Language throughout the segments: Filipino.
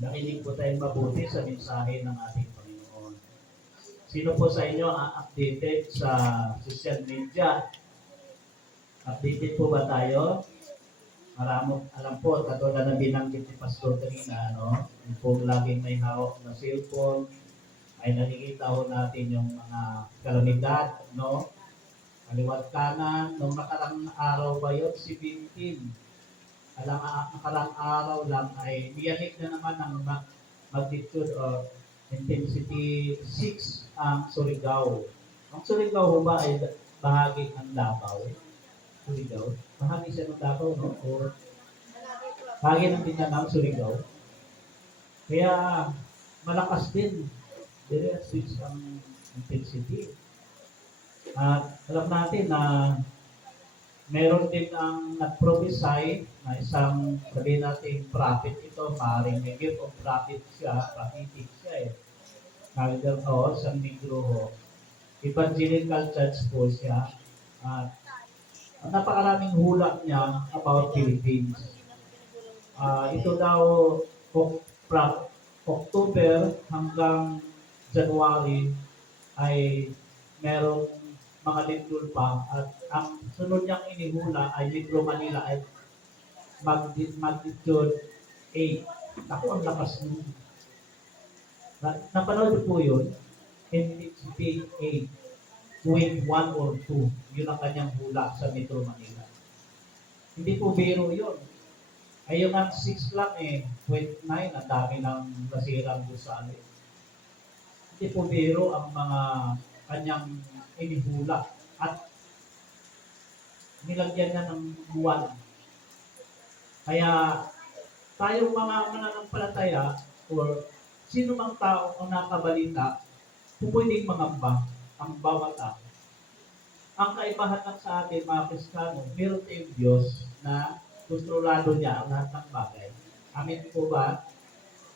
Nakinig po tayong mabuti sa mensahe ng ating Panginoon. Sino po sa inyo ang updated sa social media? Updated po ba tayo? Marami, alam po, katulad na binanggit ni Pastor kanina, no? Yung po laging may hawak na cellphone, ay nakikita ho natin yung mga kalamidad, no? Kaliwat kanan, nung nakarang araw ba yun, 17. Nakarang araw lang ay niyanig na naman ng magnitude or intensity 6 ang Surigao. Ang Surigao ho ba ay bahagi ng Davao? Surigao? Bahagi siya ng Davao, no? Or bahagi ng Mindanao, Surigao? Kaya malakas din. Dire 6 ang intensity. At alam natin na meron din ang nag-prophesy na isang, sabihin natin, prophet ito, maaaring may gift of prophet siya, prophetic siya eh. Kagad o, isang negro ho. Evangelical church po siya. At napakaraming hula niya about Philippines. Ito daw, from October hanggang January ay merong mga lindol pa at ang sunod niyang inihula ay Metro Manila ay magnitude 8. Ako ang lakas nun. Napanood po yun? Intensity 8. Wave 1 or 2. Yun ang kanyang hula sa Metro Manila. Hindi po biro yun. Ay yung ang 6 lang eh, 0.9, ang dami ng nasirang gusali. Hindi po biro ang mga kanyang inihula at nilagyan na ng buwan. Kaya tayong mga mananampalataya or sino mang tao ang nakabalita, pwedeng mangamba ang bawat tao. Ang kaibahan lang sa atin mga Kristiyano, meron tayong Diyos na kontrolado niya ang lahat ng bagay. Amin po ba?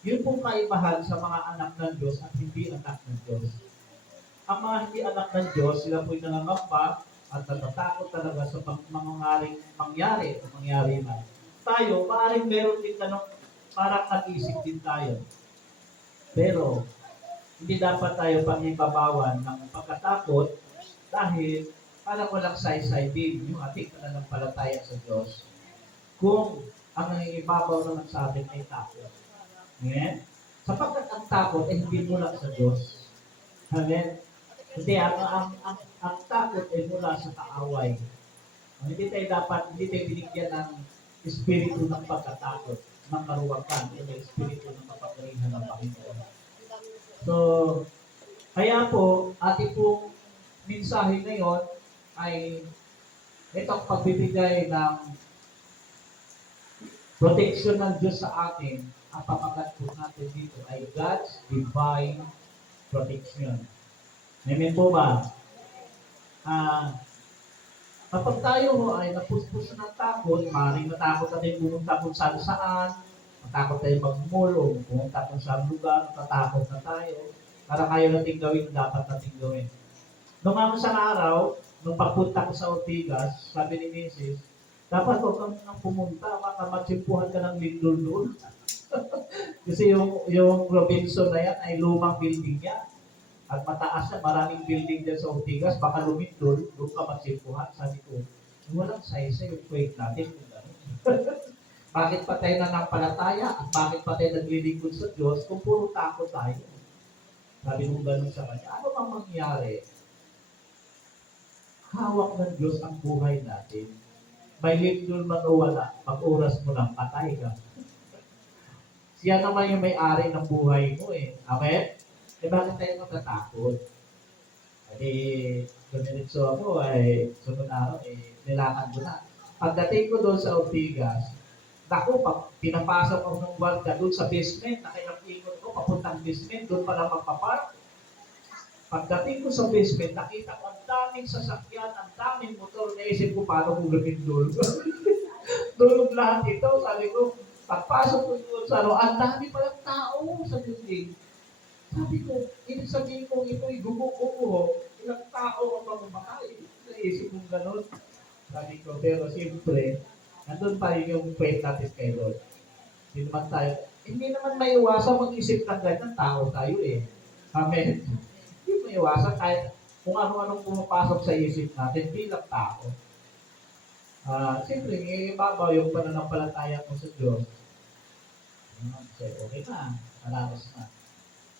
Yun pong kaibahan sa mga anak ng Diyos at hindi anak ng Diyos. Ang mga hindi anak ng Diyos, sila po'y nangangamba at natatakot talaga sa mangyaring mangyari o mangyari na. Tayo, maaaring meron din tanong, parang nag-isip din tayo. Pero, hindi dapat tayo pangibabawan ng pagkatakot dahil parang walang saysay din yung ating pananampalataya sa Diyos. Kung ang nangingibabaw naman sa atin ay takot. Amen? Sapagkat ang takot ay hindi mula sa Diyos. Amen? Hindi, ang takot ay mula sa kaaway. Hindi tayo binigyan ng espiritu ng pagkatakot, ng karuwakan, yung espiritu ng kapangyarihan ng Panginoon. So, kaya po, ating pong mensahe ngayon ay itong pagbibigay ng protection ng Diyos sa atin. Ang pamagat po natin dito ay God's divine protection. Amen po ba? Kapag tayo ay napuspos ng takot, maaaring matakot natin pumunta kung saan, matakot tayo mag-mall o pumunta kung saan lugar, matakot na tayo. Para kayo natin gawin, dapat natin gawin. Nung ang isang araw, nung pagpunta ko sa Ortigas, sabi ni Mrs., dapat huwag kang pumunta, baka matsimpuhan ka ng lindol doon. Kasi yung Robinson na yan ay lumang building yan. At mataas na, maraming building dyan sa Ortigas, baka lumindol, doon ka matsimpuhan. Sabi ko, walang size yung kwait natin. Bakit pa tayo nanampalataya at bakit pa tayo naglilingkod sa Diyos kung puro takot tayo? Sabi ko ganun sa kanya, ano mang mangyari? Hawak ng Diyos ang buhay natin. May lindol man o wala, pag oras mo lang, patay ka. Siya naman yung may-ari ng buhay mo eh. Amen? Eh bakit tayo matatakot? Eh, dumiritso ako ay sunod araw, nilakad ko na. Pagdating ko doon sa Ortigas, naku, pag pinapasok ako ng walda doon sa basement, nakailang-ikot ko, papuntang basement, doon pala magpapark. Pagdating ko sa basement, nakita ko ang daming sasakyan, ang daming motor, naisip ko paano kung lumindol. Tulog lahat ito, sabi ko, pagpasok ko doon sa ang dami palang tao sa building. Sabi ko, ibig sabihin ko, ito'y gumukuho, ilang tao ang mamamatay. Naisip kong gano'n. Sabi ko, pero siyempre, nandun pa rin yung faith natin kay Lord. Hindi naman tayo, Hindi naman maiwasan mag-isip ng ganyan, tao tayo eh. Amen. Hindi maiwasan kahit kung ano-anong pumapasok sa isip natin bilang tao. Siyempre, ibabaw yung pananampalataya mo sa Diyos. So, okay na, malakas na.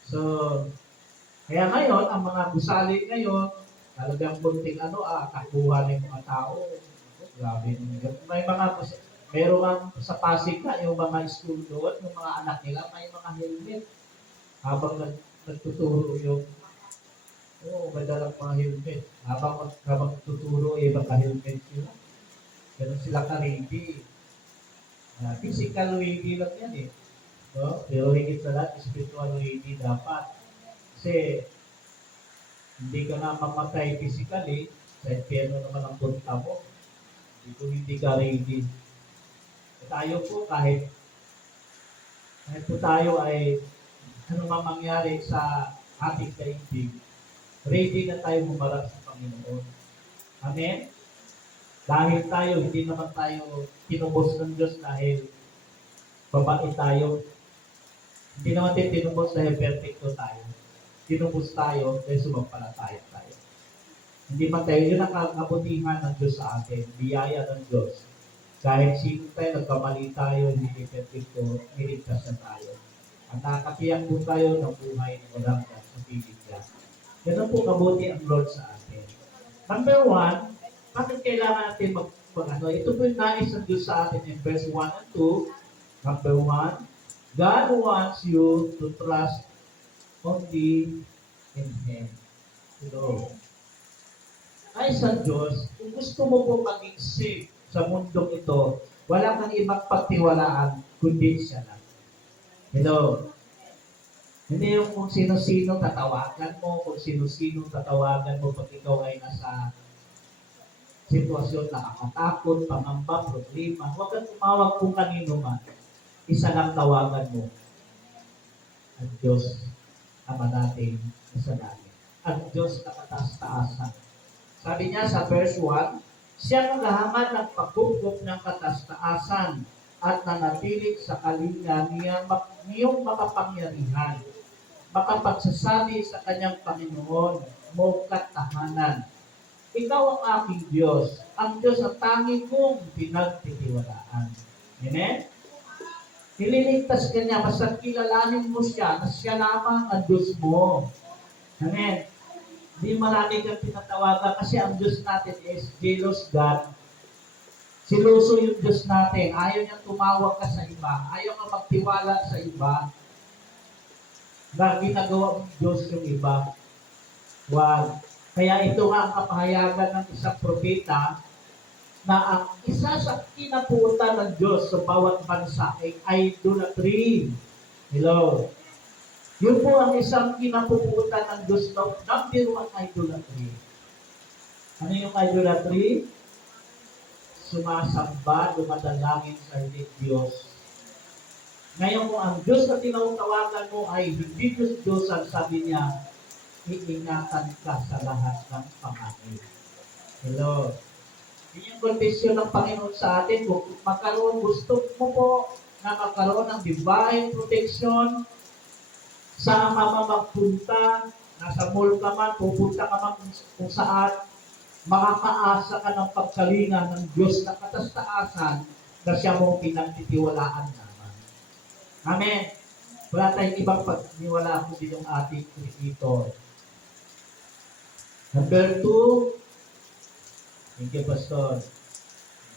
So, kaya ngayon, ang mga gusali ngayon, talagang kunting kakuha ng mga tao. Grabe. May mga, meron nga sa Pasig na, yung mga school doon, yung mga anak nila, may mga helmet. Habang nagtuturo yung, madalang mga helmet. Habang nagtuturo, naka-helmet sila. Ganun sila ka-ready. Physical ready lang yan eh. No? Pero higit sa lahat, spiritual ready dapat. Kasi, hindi ka na mamatay physically, sa impyerno naman ang punta mo. Kung hindi ka ready. Tayo po, kahit po tayo ay ano man mangyari sa ating daigdig, ready na tayo humarap sa Panginoon. Amen? Dahil tayo, hindi naman tayo tinubos ng Diyos dahil babae tayo. Hindi naman din tinubos dahil perfecto tayo. Tinubos tayo dahil sumampalataya tayo. Hindi man tayo, yun ang kabutihan ng Diyos sa atin, biyaya ng Diyos. Kahit sino tayo, nagkamali tayo, hindi perfecto, niligtas na tayo. At nakakatiyak po tayo ng buhay na walang sa piling niya. Ganun po kabuti ang Lord sa atin. Number 1, bakit kailangan natin ito po yung nais ng Diyos sa atin in verse 1 and 2. Number 1, God wants you to trust only in Him. Ay sa Diyos, kung gusto mo po maging safe sa mundong ito, wala kang ibang pagtiwalaan kundi siya lang. Hello? Hindi yung kung sino-sino tatawagan mo, kung sino-sino tatawagan mo pag ikaw ay nasa sitwasyon na nakakatakot, pangamba, problema. Huwag kang tumawag kung kanino man. Isa lang tawagan mo. Ang Diyos Ama natin sa langit. Ang Diyos na katas-taasan. Sabi niya sa verse 1, siya naghahamad ng pagkukup ng katas-taasan at nanatiling sa kalinga niyong makapangyarihan. Makapagsasabi sa kanyang Panginoon, mo katahanan. Ikaw ang aking Diyos, ang Diyos na tanging kong pinagtitiwalaan. Amen? Nililigtas ka niya, basta kilalanin mo siya, na siya lamang ang Diyos mo. Amen? Hindi marami kang tinatawagan kasi ang Diyos natin is jealous God. Siluso yung Diyos natin. Ayaw niyang tumawag ka sa iba. Ayaw nga magtiwala sa iba. Na ginagawa ng Diyos yung iba. Wag. Kaya ito nga ang kapahayagan ng isang propeta na ang isa sa kinapuutan ng Diyos sa bawat bansa ay idolatry. Hello. Yun po ang isang kinapuputan ng Diyos na number 1 idolatry. Ano yung idolatry? Sumasamba, dumadalangin sa hindi Diyos. Ngayon kung ang Diyos na tinatawagan mo ay hindi Diyos, ang sabi niya, iingatan ka sa lahat ng pangangil. Hello. Yun yung kondisyon ng Panginoon sa atin. Kung gusto mo po na magkaroon ng divine protection, saan ka man magpunta, nasa mall ka man, pupunta ka man kung saan, makakaasa ka ng pagkalinga ng Diyos na katas-taasan na siya mong pinagtitiwalaan naman. Amen. Wala tayong ibang pagtitiwalaan kundi yung ating Creator. Number 2, thank you, Pastor.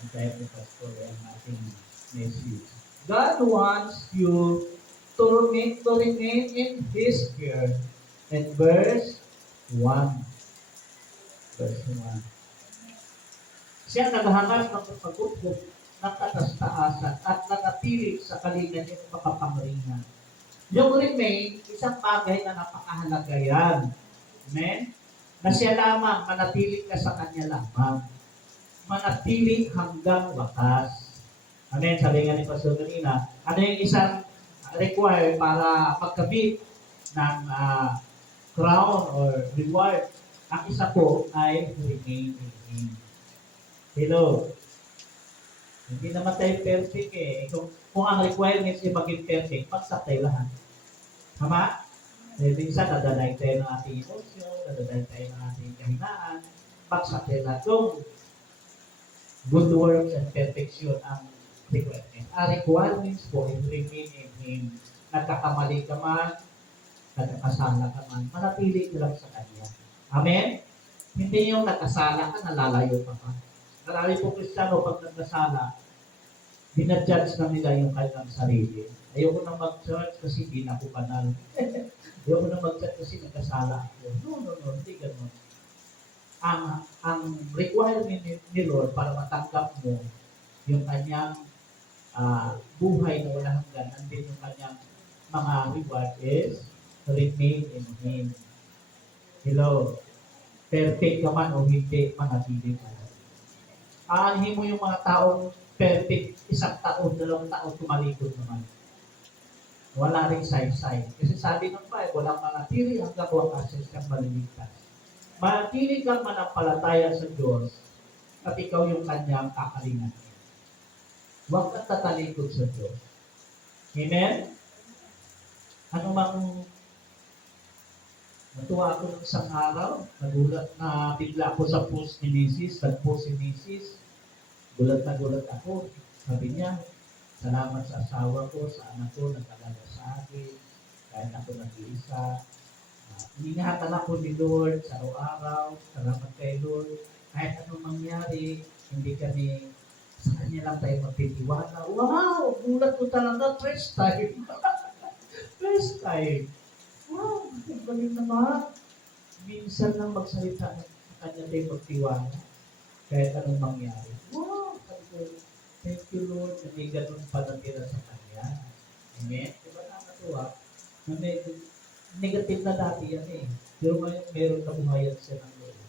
Thank you, Pastor, ang ating message. God wants you to remain in His care. And verse 1. Verse 1. Siya naghahanap ng pagkukup ng katas-taasan at nanatiling sa kalinga niyang makapangyarihan. Yung remain, isang bagay na napakahalaga yan. Amen? Na siya lamang, manatiling ka sa Kanya lamang. Manatiling hanggang wakas. Amen? Sabi nga ni Pastor kanina, ano yung isang required para magkamit ng crown or reward? Ang isa po ay remain in Him. Hello? Hindi naman tayo perfect eh. Kung ang requirements ay maging perfect, mag-stop tayo lahat. Tama? Eh, minsan, nadaday tayo ng ating emosyon, nadaday tayo ng ating kahinaan, mag-stop tayo lahat. Kung good works and perfection ang requirement. Ang requirements po is remain in Him. Nagkakamali ka man, nagkakasala ka man, manatili ka lang sa Kanya. Amen? Hindi yung nagkasala ka, nalalayo ka pa. Marami po Kristiyano pag nagkasala, binadjudge na nila yung kanilang sarili. Ayoko nang mag-church kasi di na ako banal. Ayoko nang mag-church kasi nagkasala ako. No, hindi ganun. Ang requirement ni Lord para matanggap mo yung kanyang buhay na walang hanggan, andin yung kanyang mga reward is remain in Him. Hello. Perfect ka man o hindi, manatili ka. Aanhin mo yung mga taong perfect, isang taon, 2 taon, tumalikod naman. Wala rin side-side. Kasi sabi ng Bible, ang manatili hanggang wakas siyang maliligtas. Manatili kang manampalataya sa Diyos at ikaw yung kanyang kakalingan. Huwag kang tatalikod sa Diyos. Amen? Ano mang natuwa ako ng isang araw, nagulat na bigla ako sa post ni Mrs. Nag-post si Mrs. Gulat na gulat ako. Sabi niya, salamat sa asawa ko, sa anak ko, nag-alaga sa akin, kahit ako nag-iisa. Iningatan ako ni Lord sa araw-araw, salamat kay Lord. Kahit anong mangyari, hindi kami sa Kanya lang tayo magtitiwala. Wow! Gulat ko talaga, first time. First time. Wow! Ang galing naman. Minsan lang magsalita ng Kanya tayo magtiwala. Kahit anong mangyari. Wow! Thank you, Lord, na may ganun pa natira sa Kanya. Amen? Diba nakatuwa? Na may negative na dati yan eh. Pero ngayon meron kabuhayan siya ng Lord.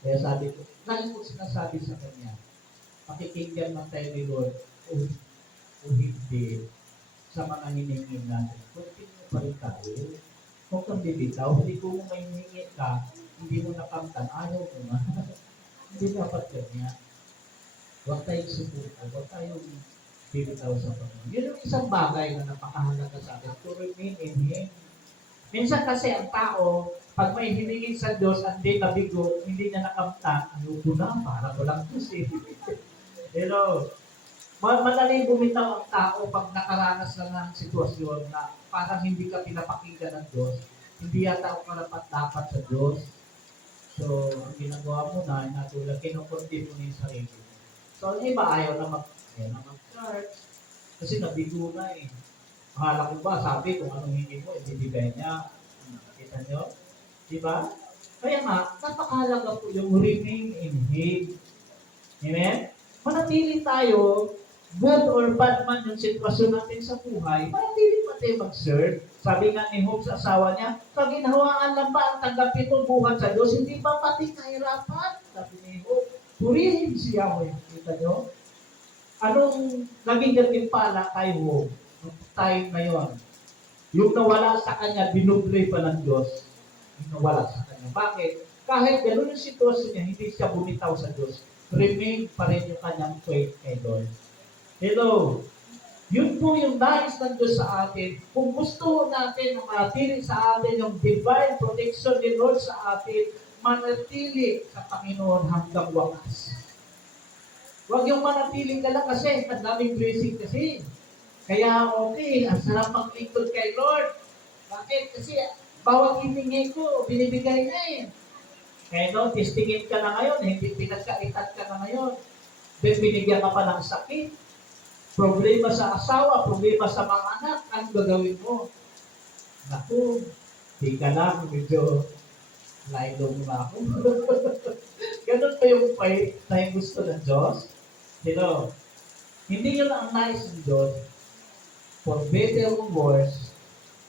Kaya sabi ko, dahil ko sinasabi sa Kanya, pakikinggan man tayo ni Lord o hindi sa mga hiningin natin. Continue pa rin tayo. Kung kang bibitaw, hindi ko mo may hiningi ka, hindi mo nakamtan, ayaw mo na. Hindi dapat ganyan. Huwag tayong subukan, huwag tayong bibitaw sa Panginoon. Yun yung isang bagay na napakahalaga sa atin, to remain in Him. Minsan kasi ang tao, pag may hiningin sa Diyos, hindi nabigo, hindi niya nakamtan, ano ko na, para walang tusi. Hello. Madaling bumitaw ang tao pag nakaranas lang ng sitwasyon na parang hindi ka pinapakinggan ng Diyos, hindi yata ako karapat-dapat sa Diyos. So, ang ginagawa mo na, natulad, kinukunti mo na yung sarili mo. So, ang iba ayaw na mag-church kasi nabigo na eh. Akala ko ba, sabi kung anong hindi mo, ibibigay niya. Kita nyo? Diba? Kaya nga, napakahalaga po yung remain in Him. Amen? Manatili tayo, good or bad man yung sitwasyon natin sa buhay, manatili pa tayo mag-serve. Sabi nga ni Hope sa asawa niya, kaginhawaan lang ba ang tanggapin mo buhat sa Diyos, hindi ba pati kahirapan? Sabi ni Hope, purihin si Yahweh. Kita nyo? Anong naging gantimpala kay Hope? Noong time na yun, yung nawala sa kanya, binublay pa ng Diyos. Yung nawala sa kanya. Bakit? Kahit gano'n yung sitwasyon niya, hindi siya bumitaw sa Diyos. Remain pa rin yung kanyang faith kay Lord. Hello. Yun po yung nais ng Diyos sa atin. Kung gusto natin na manatili sa atin yung divine protection ni Lord sa atin, manatili sa Panginoon hanggang wakas. Huwag yung manatili ka lang kasi ang daming blessing kasi. Kaya okay, ang sarap maglingkod kay Lord. Bakit? Kasi bawat hiningi ko, binibigay niya eh. Kaya no, testingin ka na ngayon, hindi pinagkaitan ka na ngayon. Then binigyan ka pa ng sakit. Problema sa asawa, problema sa mga anak, ang gagawin mo? Naku, di ka lang, medyo laidong na ako. Ganun pa yung faith na yung gusto ng Diyos. Hello, hindi yun ang nais ng Diyos. For better or worse,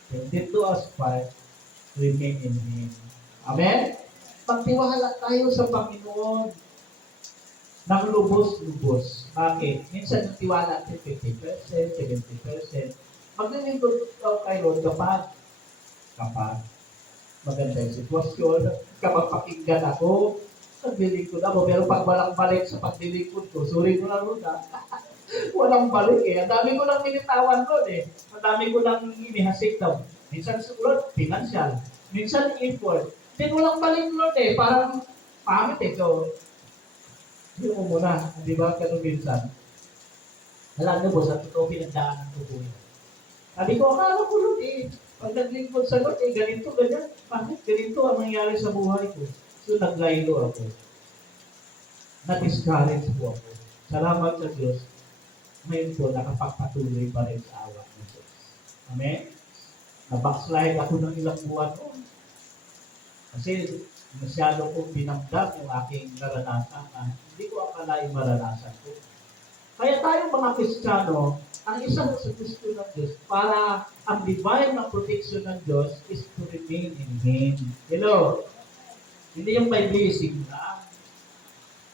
continue to aspire, remain in Him. Amen? Magtiwala tayo sa Panginoon ng lubos-lubos. Bakit? Minsan yung tiwala natin 50%, 70%. Maglilingkod daw kay Lord kapag maganda yung sitwasyon, kapag pakinggan ako, naglilingkod ako. Pero pag walang balik sa paglilingkod ko, sorry ko na Lord walang balik eh. Ang dami ko lang nilitawan doon eh. Ang dami ko lang inihasik daw. Minsan Lord, financial. Minsan effort. Then walang balik Lord eh. Parang pamit eh. So, hindi mo muna. Di ba? Ganun minsan. Alam niyo po, sa totoo pinagdaanan ko po yun. Sabi ko, akala ko Lord eh. Pag naglingkod sa Lord eh, ganito, ganyan. Bakit ganito ang nangyari sa buhay ko? So, naglaylo ako. Na-discourage po ako. Salamat sa Diyos. Ngayon po, nakapagpatuloy pa rin sa awa ng Diyos. Amen? Na-backslide ako ng ilang buwan ko. Kasi masyado kong binamdam yung aking naranasan na hindi ko akalain maranasan ko. Kaya tayo mga Kristiyano, ang isang sa gusto ng Diyos para ang divine na protection ng Diyos is to remain in Him. Hello? Hindi yung by blessing na.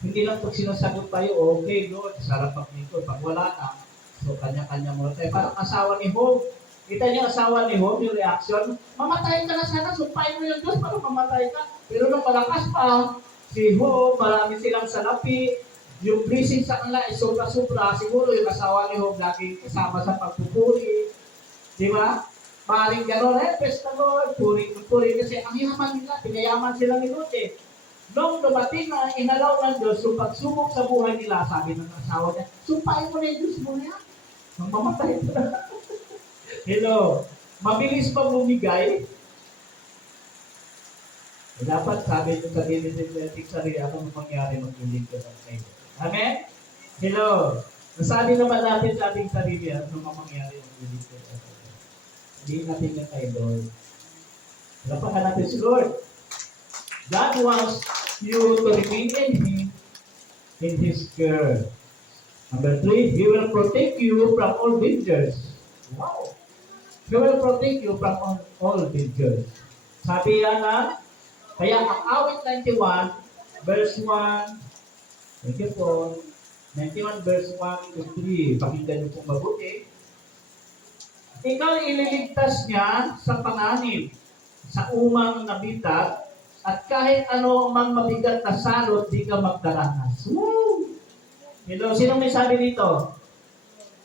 Hindi lang pag sinasagot tayo, okay Lord, sarap ang ito. Pag wala na, so kanya-kanya mo tayo. Parang asawa ni Job. Kita niyo asawa ni Job, yung reaction, mamatay ka na sana, sumpain mo yung Diyos para mamatay ka. Pero nung malakas pa, si Job, marami silang salapi, yung blessing sa kanila ay sobra-sobra. Siguro yung asawa ni Job lagi kasama sa pagpupuri. Di ba? Maring gano'n, praise the Lord, puri kasi ang yaman nila, pinayaman sila ni Lord eh. Nung dumating na inalaw ng Diyos, yung pagsubok sa buhay nila, sabi ng asawa niya, sumpain mo na yung Diyos mo yan. Nang mamatay ko na. Hello, mabilis pa bumigay. Dapat sabi ito sa sarili, anong mangyari mag-ilig ko sa kayo. Amen? Hello, nasabi naman natin sa ating sarili, anong mangyari mag-ilig ko sa kayo. Hindi natin yung kay Lord. Lapakan natin si Lord. God wants you to remain in Him, in His care. Number 3, He will protect you from all dangers. Wow! He will protect you from all dangers. Sabi yan na, kaya ang awit 91, verse 1, thank you po, 91 verse 1 to 3, pakinggan niyo pong mabuti. Ikaw ililigtas niya sa panganib, sa umang nabitag, at kahit ano mang mabigat na salot, di ka magdaranas. Woo! Hello, sino may sabi dito?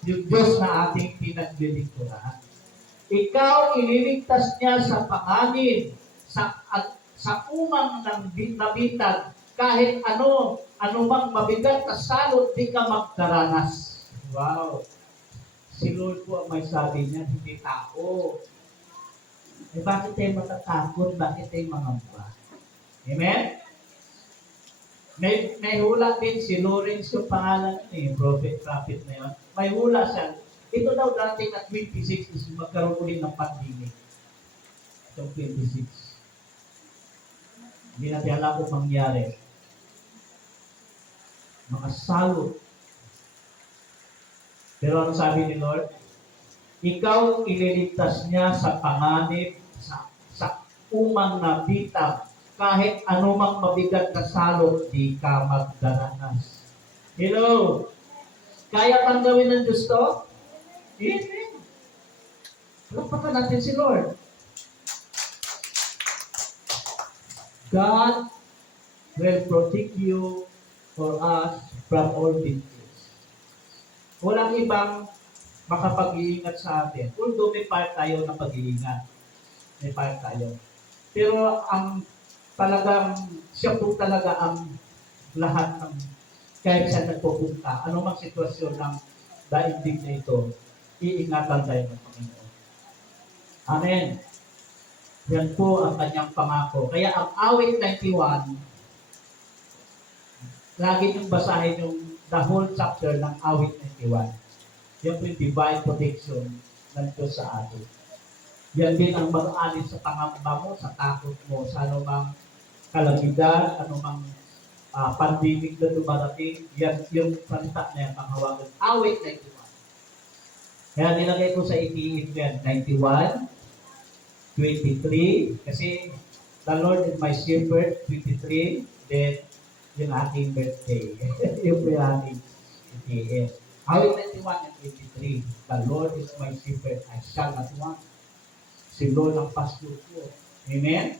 Yung Diyos na ating pinaglilingkuran. Ikaw ililigtas niya sa panganib, sa umang nabitag, kahit ano mang mabigat na salot, di ka magdaranas. Wow! Si Lord po ang may sabi niya, hindi tao. Eh bakit tayo matatakot? Bakit tayo mangamba? Amen? May hula din si Lawrence yung pangalan niya, prophet na yun. May hula siya. Ito daw dating na 26 is magkaroon ulit ng pandemic. Itong 26. Hindi natin alam kung mangyari. Mga salot. Pero ano sabi ni Lord? Ikaw ililigtas niya sa panganib, sa umang nabitag, kahit anumang mabigat na salot, di ka magdaranas. Hello? Kaya pang gawin ng Diyos to? Amen. Lapakan natin si Lord. God will protect you for us from all dangers. Walang ibang makapag-iingat sa atin. Although may part tayo na pag-iingat. May part tayo. Pero ang talagang, siya po talaga ang lahat ng kahit saan nagpupunta, anumang sitwasyon ng daigdig na ito, iingatan tayo ng Panginoon. Amen. Yan po ang kanyang pangako. Kaya ang awit 91, lagi niyong basahin yung the whole chapter ng awit 91. Yan po yung divine protection ng Diyos sa atin. Yan din ang mag-alis sa pangamba mo, sa takot mo, sa anumang kalamidad, anumang pandemic na dumarating, yan yung salita na yan, panghawagan. Awit 91. Kaya nilagay ko sa itiin yan, 91, 23, kasi the Lord is my shepherd, 23, then yung ating birthday. Yung po yung ating itiin. Awit 91 and 23, the Lord is my shepherd, I shall not want. Si Lord ang pastor ko. Amen?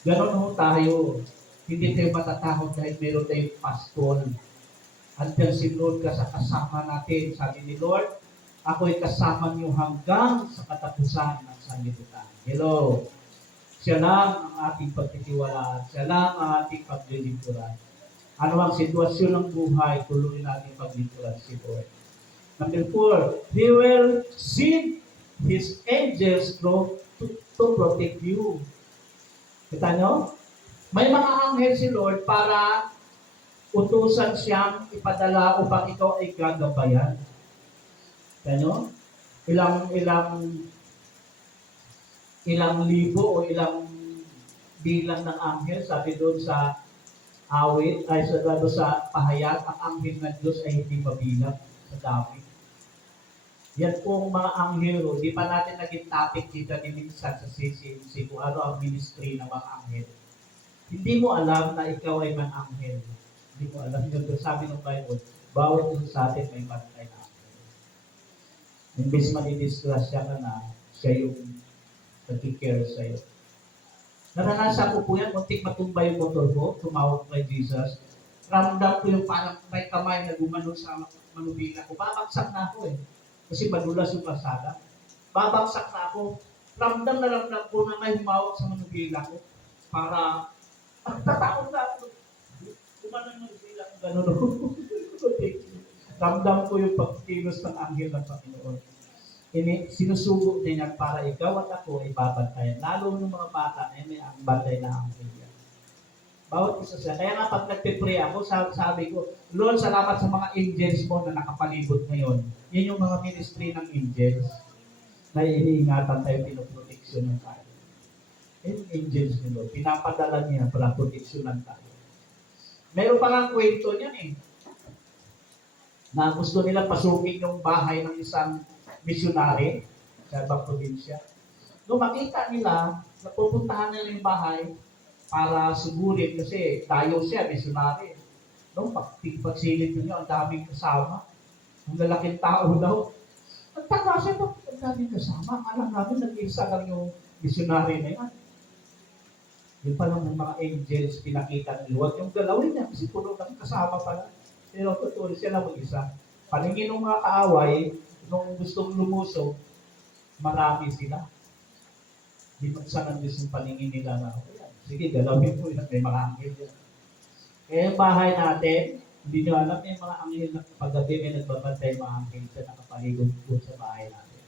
Ganon ho tayo. Hindi tayo matatakot dahil meron tayong pastor. Until si Lord kasama natin. Sabi ni Lord, ako'y kasama niyo hanggang sa katapusan ng sanlibutan. Hello. Siya lang ang ating pagtitiwalaan. Siya lang ang ating paglilingkuran. Ano ang sitwasyon ng buhay, tuloy natin paglingkuran si Lord. Number 4, He will send His angels to protect you. Kita nyo? May mga anghel si Lord para utusan siyang ipadala upang ikaw ay gagabayan. Kita nyo? Ilang libo o ilang bilang ng anghel, sabi doon sa awit, ay sa pahayag, ang anghel ng Diyos ay hindi mabilang sa dami. Yan pong mga anghel, di pa natin naging topic dito ni minsan sa CCMC kung ano ang ministry ng mga anghel. Hindi mo alam na ikaw ay man anghel. Hindi mo alam yun. Sabi ng Bible, bawat isa sa atin may bantay na anghel. Imbes manidisgrasya ka na, siya yung nag-care sa'yo. Naranasan ko po yan, muntik matumba yung motor ko, tumawag kay Jesus. Ramdam ko yung parang may kamay na gumano sa manubila ko. Babagsak na ako eh. Kasi madulas yung pasada. Babagsak na ako. Ramdam ko na may humawak sa manubila ko. Para, tatakot na ako. Gumano yung manubila ko, gano'n ako. Ramdam ko yung pagkilos ng anghel ng Panginoon. Sinusugo niya para ikaw at ako ay babantayan. Lalo ng mga bata na may ang bantay na anghel yan. Bawat isa siya. Kaya nga pag nagpipray ako, sabi ko, Lord, salamat sa mga angels mo na nakapalibot ngayon. Yan yung mga ministry ng angels na iniingatan tayo, pinoproteksyonan tayo. Yung angels ni Lord, pinapadala niya para proteksyonan tayo. Meron pa nga kwento niyan eh, na gusto nila pasukin yung bahay ng isang missionary sa ibang probinsya. Nung makita nila, napupuntahan nila yung bahay para sugurin kasi tayo siya, missionary. Nung pagsilip niyo, ang daming kasama. Ang lalaking tao daw. Nagtaka siya, ang daming kasama. Alam namin, nag-isa lang yung missionary na yan. Yung palang ng mga angels, pinakita ng luwag. Yung galawin niya, kasi puno ng kasama pala. Pero totoo, siya lang mag-isa. Paningin ng mga kaaway, nung gustong lumusog, marami sila. Di magsanang Diyos yung paningin nila na, sige, galawin mo yan, may mga anghel yan. Kaya yung bahay natin, hindi nyo alam, may mga anghel na paggabi may nagbabantay mga anghel sa nakapaligod po sa bahay natin.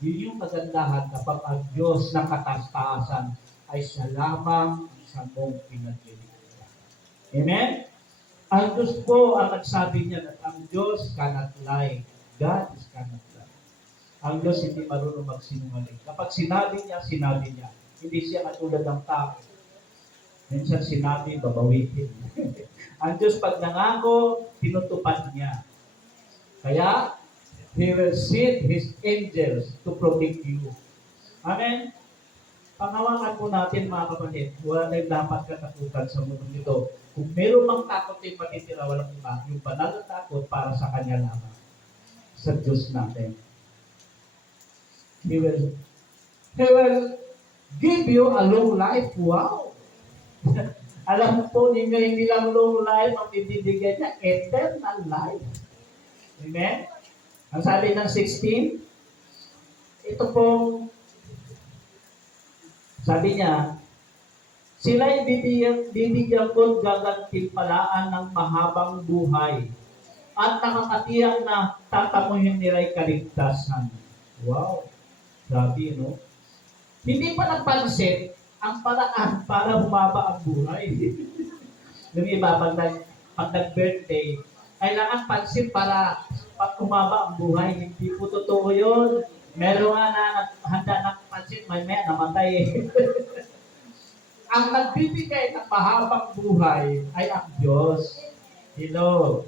Yun yung kagandahan kapag ang Diyos ng kataas-taasan ay siya lamang sa mong pinaglilingkuran. Amen? Ang Diyos po ang nagsabi niya at ang Diyos cannot lie. God is cannot lie. Ang Diyos hindi marunong magsinungaling. Kapag sinabi niya, sinabi niya. Hindi siya katulad ng tao. Minsan sinabi, babawitin. Ang Diyos pag nangako, tinutupad niya. Kaya, He will send His angels to protect you. Amen? Pangawakan po natin mga kapatid, wala na dapat katakutan sa mundo nito. Kung meron mang takot yung matitira, walang iba, yung banal na takot para sa Kanya lamang. Sa Diyos natin. He will give you a long life. Wow! Alam po ninyo, hindi lang long life, ang bibigyan niya, eternal life. Amen? Ang sabi ng 16, ito pong, sabi niya, sila'y bibigyan ko't gagantimpalaan ng mahabang buhay at nakakatiyak na tatamuhin nila'y kaligtasan. Wow! Grabe, no? Hindi pa napansin ang paraan para humaba ang buhay. Yung iba, pag nag-birthday, kailangan pansin para pag humaba ang buhay. Hindi po totoo yun. Meron nga na handa ng pansin, may namatay. Ang nagbibigay ng mahabang buhay ay ang Diyos. Hello.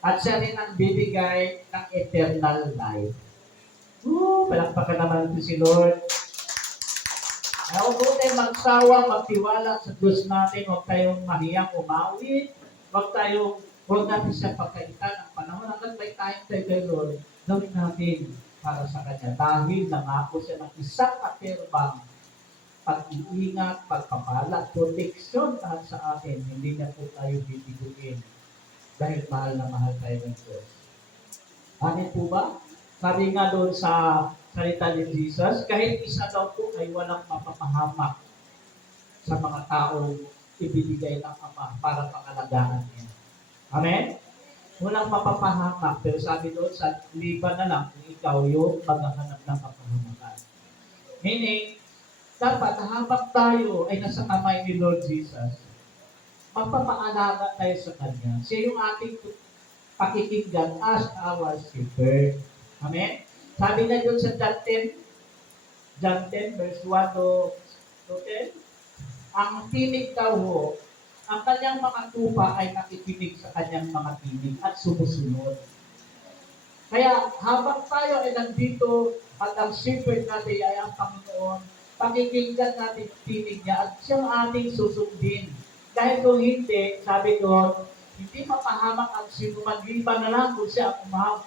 At siya rin ang bibigay ng eternal life. Palakpakan naman ito si Lord. Huwag po tayong magsawang magtiwala sa Diyos natin. Huwag tayong mahiyang umawi. Huwag natin siya pagkaitan ng panahon. Hanggang may time tayo kay Lord, gawin natin para sa Kanya. Dahil nangako siya ng isang katerbang pag-iingat, pagpapala, proteksyon sa atin. Hindi na po tayo bibiguin Dahil mahal na mahal tayo ng Diyos. Amin po ba? Sabi nga doon sa salita ni Jesus, kahit isa daw po ay walang mapapahamak sa mga taong ibibigay ng Ama para pangalagaan niya. Amen? Walang mapapahamak. Pero sabi doon, sa liban na lang kung ikaw yung maghahanap ng kapahamakan. Meaning, dapat habang tayo ay nasa kamay ni Lord Jesus, magpapaalaga tayo sa Kanya. Siya yung ating pakikinggan as our shepherd. Amen? Sabi na doon sa John 10 verse 1 to 10, ang tinig daw ho, ang kanyang mga tupa ay nakikinig sa kanyang mga tinig at sumusunod. Kaya habang tayo ay nandito at ang shepherd natin ay ang Panginoon, pakikinggan natin ang tinig niya at siyang ating susundin. Dahil kung hindi, sabi doon, hindi mapahamak ang sinuman, liban na lang kung siya ang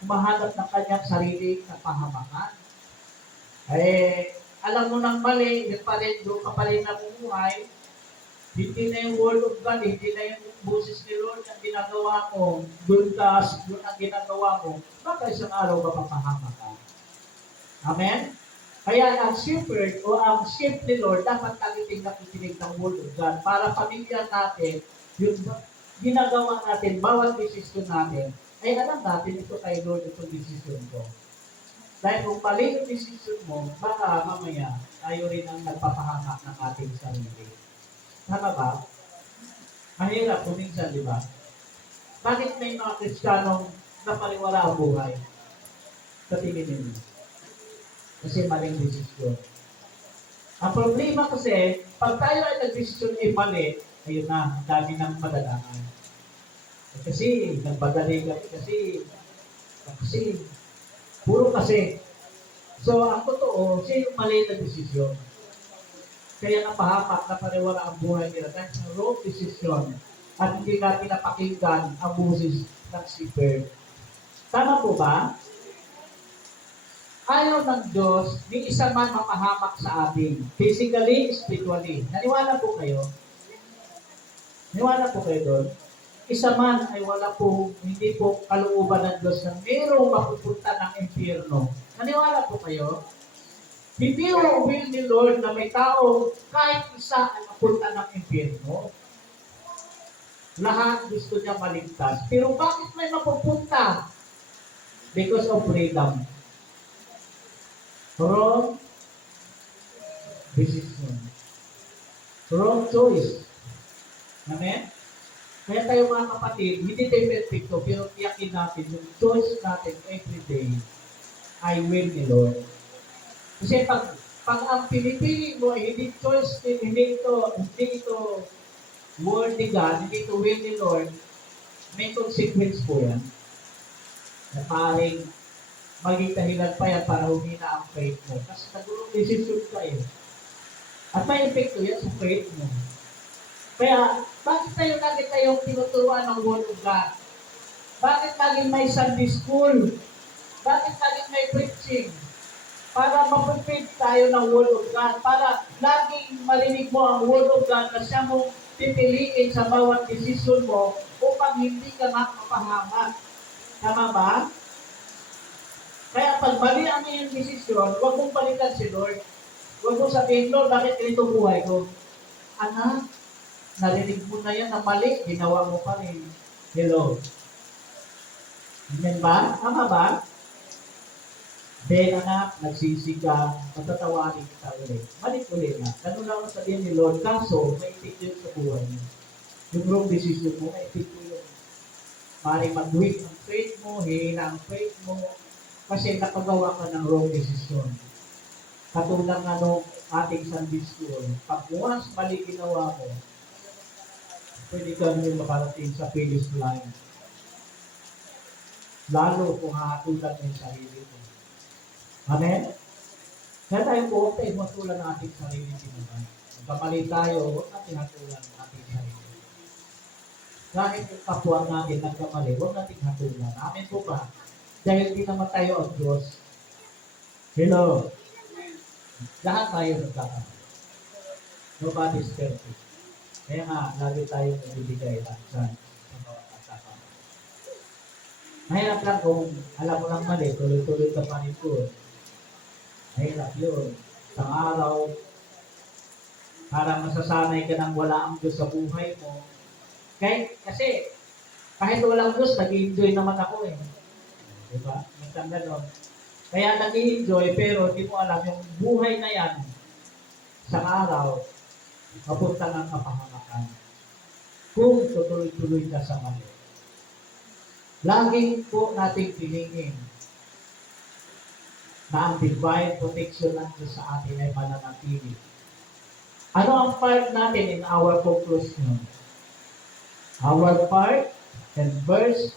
umahanap ng kanyang sarili na pahamakan. Alam mo nang mali, yun pa rin, doon ka pa rin namumuhay, hindi na yung word of God, hindi na yung boses ni Lord ang ginagawa mo, doon ang ginagawa mo, baka isang araw mapapahamak ka. Amen? Kaya ang shepherd o ang sheep ni Lord, dapat nakiting nakikinig ng word of God para pamilya natin, yung ginagawa natin, bawat desisyon natin, ay alam natin ito kay Lord, itong desisyon ko. Dahil kung mali yung desisyon mo, baka mamaya tayo rin ang nagpapahamak ng ating sarili. Tama ba? Mahirap kung minsan, di ba? Bakit may mga Kristiyanong napaliwala ang buhay? Sa tingin ninyo. Kasi maling desisyon. Ang problema kasi, pag tayo ay nag-desisyon ay mali, ayun na, ang dami ng madadaan. Kasi, nagbadali kami, kasi, puro kasi. So, ang totoo, siya yung mali na desisyon. Kaya napahamak na pariwara ang buhay nila dahil sa wrong decision at hindi natin napakinggan ang boses ng shepherd. Tama po ba? Ayaw ng Diyos, ni isa man mapahamak sa atin. Physically, spiritually. Naniwala po kayo? Naniwala po kayo doon? Isa man ay wala po, hindi po kalooban ng Diyos na mayroong mapupunta ng impyerno. Naniwala po kayo? Hindi yung will ni Lord na may tao kahit isa ay mapunta ng impyerno. Lahat gusto niya maligtas. Pero bakit may mapupunta? Because of freedom. Wrong decision. Wrong choice. Amen? Kaya tayo mga kapatid, hindi tayo perfecto, pero tiyakin natin yung choice natin everyday ay will ni Lord. Kasi pag ang pinipili mo ay hindi choice, hindi ito word ni God, hindi ito will ni Lord, may consequence po yan. Na paring maging dahilan pa yan para humina ang faith mo. Kasi nagulong decision ka eh. At may epekto yan sa faith mo. Kaya, bakit tayong tinuturuan ng word of God? Bakit laging may Sunday school? Bakit laging may preaching? Para mapapit tayo ng Word of God, para laging marinig mo ang Word of God na siya mong pipiliin sa bawat desisyon mo upang hindi ka mapahamak. Tama ba? Kaya pag mali ang iyong desisyon, huwag mong balikan si Lord. Huwag mong sabihin, Lord, bakit ganito buhay ko? Anak, narinig mo na yan na mali, ginawa mo pa rin. Hello. Amen ba? Tama ba? Then anak, nagsisi ka, matatawarin kita ulit. Balik ulit na. Ganun lang ang sabihin ni Lord. Kaso, may epekto yun sa buhay mo. Yung wrong decision mo, may epekto yun. Maring mag-weak ang faith mo, hihina ang faith mo, kasi nakagawa ka ng wrong decision. Katulad nga nung ating Sunday school, pag once mali ginawa mo, pwede ka nyo makarating sa finish line. Lalo kung hahatulan mo yung sarili mo. Amen? Kaya tayo po, huwag tayo matulan ng ating sarili sinuman. Magkamali tayo, huwag natin hatulan ng ating sarili. Kahit yung kapwa natin nagkamali, huwag natin hatulan. Amen po ba? Dahil di naman tayo ang Diyos. Hello? Lahat tayo nagkakamali. Nobody's perfect. Kaya nga, lagi tayo nabibigay ng chance sa Mahirap lang kung alam mo lang mali, tuloy-tuloy ka pa rin po. Mahirap yun. Isang araw, parang masasanay ka nang wala ang Diyos sa buhay mo. Kahit walang Diyos, nag-enjoy naman ako eh. Diba? Minsan gano'n. Kaya nag-enjoy, pero di mo alam yung buhay na yan, sa araw, mapunta ng kapahamakan. Kung tutuloy-tuloy ka sa mali. Laging po nating piningin na ang divine protection ng Diyos sa atin ay mananatili. Ano ang part natin in our conclusion? Our part in verse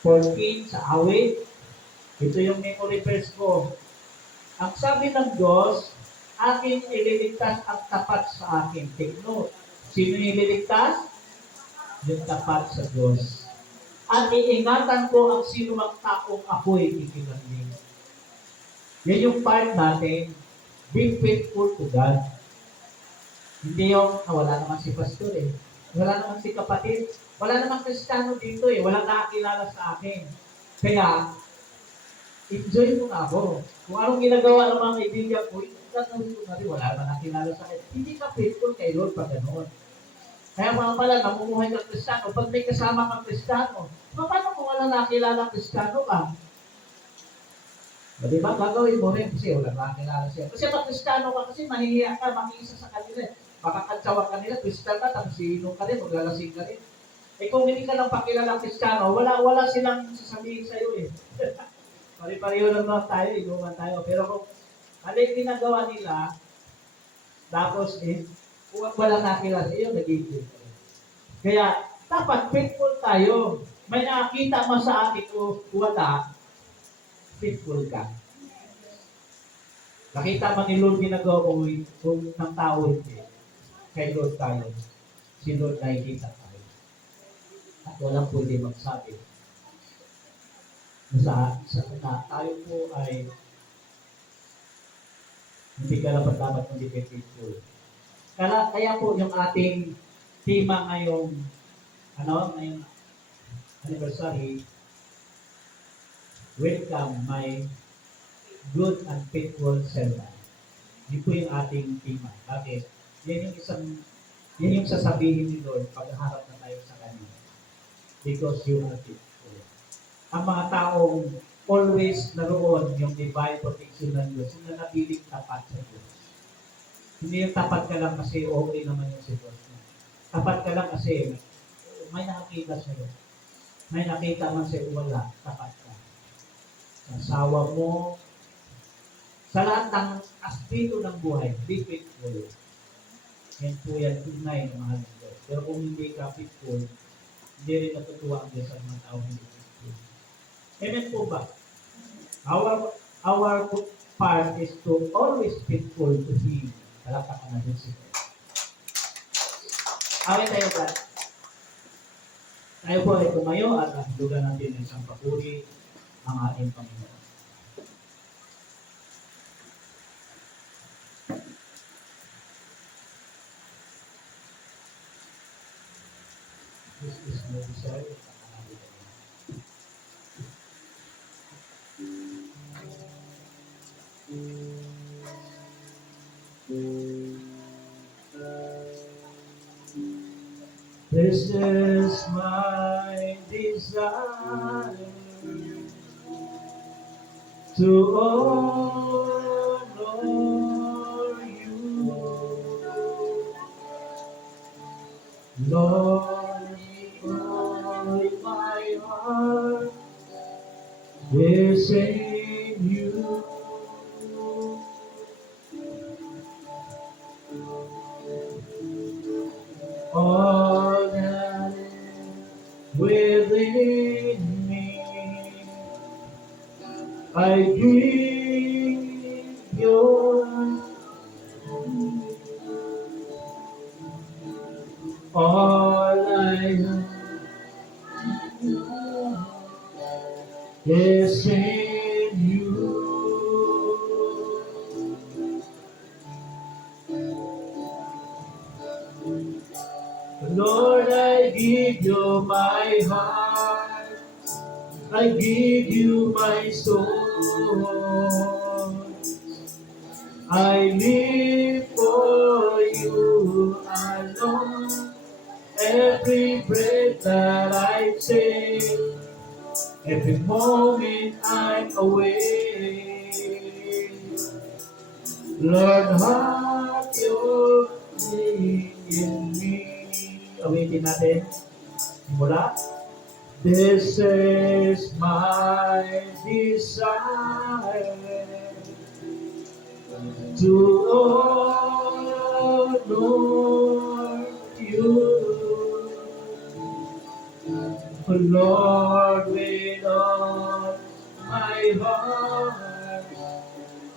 14 sa awit. Ito yung memory verse ko. Ang sabi ng Diyos, aking ililigtas ang tapat sa akin. Take note. Sino ililigtas? Yung tapat sa Diyos. At iingatan ko ang sino mang taong ako'y ikinagling. Yan yung part natin. Be faithful to God. Hindi yung, wala naman si pastor eh. Wala naman si kapatid. Wala naman Kristiyano dito eh. Walang nakakilala sa akin. Kaya, enjoy mo na ako. Kung anong ginagawa ng mga kaibigan ko, gagawin ko na rin. Wala naman nakilala sa akin. Hindi ka faithful kay Lord pag gano'n. Kaya mga pala, namumuhay ka Kristiyano. Pag may kasama kang Kristiyano, paano kung wala nakilala Kristiyano ka? Di ba? Gagawin mo rin kasi wala nakilala siya. Kasi pag Kristiyano ka, kasi mahihiya ka, makiisa sa kanila. Makakatsawa ka nila, Kristiyano ka, tapos sinong ka rin, maglalasing ka rin. Eh kung hindi ka lang pakilala Kristiyano, wala silang sasabihin sa'yo eh. Pari-pareho lang naman tayo, inuman tayo. Pero kung ano yung ginagawa nila, tapos walang nakilala sa iyo, nag-iisip. Kaya, dapat faithful tayo. May nakakita mo sa atin o wala, faithful ka. Nakita man ni Lord ginagawa mo kung ng tao hindi. Kay Lord tayo. Si Lord nakikita tayo. At walang pwede magsabi na tayo po ay hindi ka dapat hindi faithful. Kaya po yung ating tema ngayong anniversary, welcome my good and faithful servant. Yun po yung ating tema. Bakit? Yan yung sasabihin ni Lord pag harap na tayo sa Kanya. Because you are faithful. Ang mga taong always naroon yung divine protection ng Diyos, yung nanatiling tapat sa Diyos. Hindi yung tapat ka lang kasi okay naman yung sitwasyon. Tapat ka lang kasi may nakakita sa'yo. May nakita man sa'yo, wala. Tapat ka. Sa asawa mo, sa lahat ng aspito ng buhay, be faithful. Yan po yan, tunay na mahal ng Diyos. Pero kung hindi ka faithful, hindi rin natutuwa ang Diyos sa mga tao hindi faithful. Amen po ba? Our part is to always faithful to Him. Palakpakan na din siya. Awit tayo ba? Tayo po ay tumayo at ahulugan natin ng isang papuri ang ating Panginoon. This is no desire. This is my desire to honor you, Lord. All my heart is in you. All that is within me, I give your all I have is in you. Lord, I give you my heart, I I give you my soul. I live for you alone. Every breath that I take, every moment I'm awake. Lord, have your way in me. Awitin natin. Simula. This is my desire to honor you, Lord, with all my heart.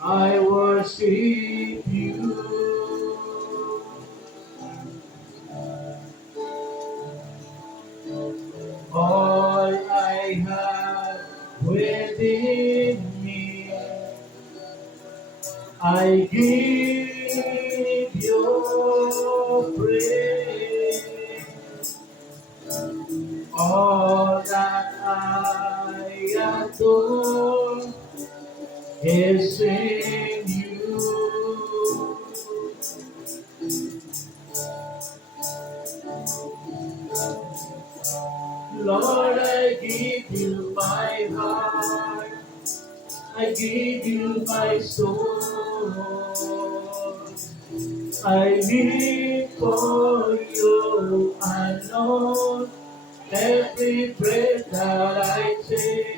I worship you. All I have within me, I give you praise. All that I adore is in you. Lord, I give you my heart. I give you my soul. I live for you alone. Every breath that I take,